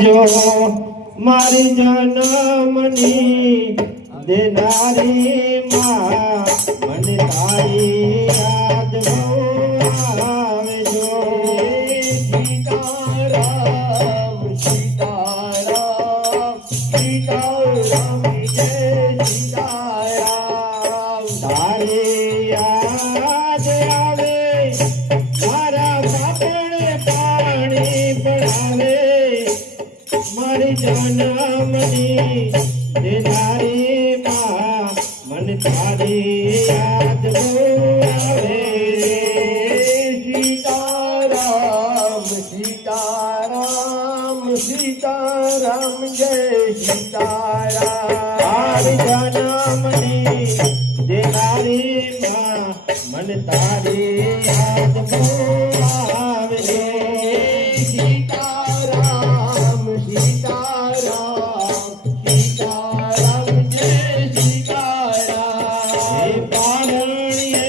જો મારી જન્મની દેનારી માં મને તારી યાદ આવે જો સીતારામ સીતારામ સીતારામ જય સીતારામ તારી યાદ આવે મારા બાપણે પાણી પડાવે મારી જન્મની દેનારી માં મને તારી યાદ આવે સીતારામ સીતારામ સીતારામ જય સીતારામ તારી જન્મની દેનારી માં મને તારી યાદ આવે સીતારામ સીતારામ સીતારામ જય સીતારામ હે પારણીએ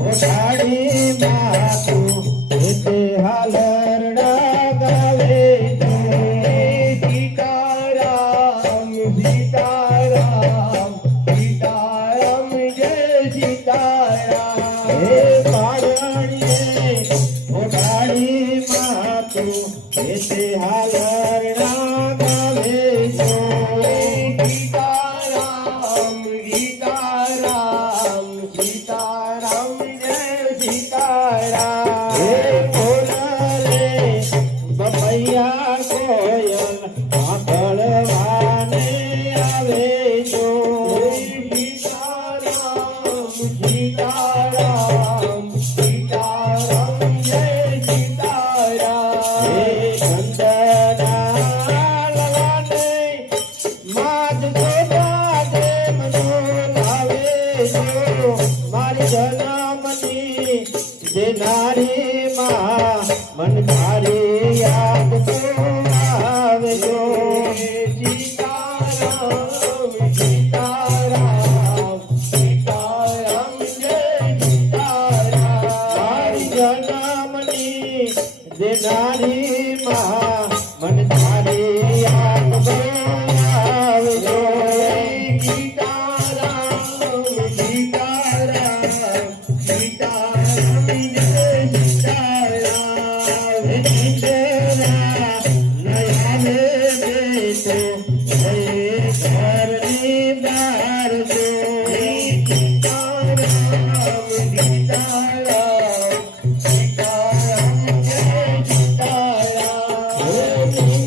ઓઢાડી માતું તે હાલરડા ગાવે સીતારામ સીતારામ સીતારામ જય સીતારામ હે પારણીએ ઓઢાડી માતું તે હાલરડા ગાવે સીતારામ સીતારામ સીતારામ જય સીતારામ હે બોલાલે બપૈયા કોઈ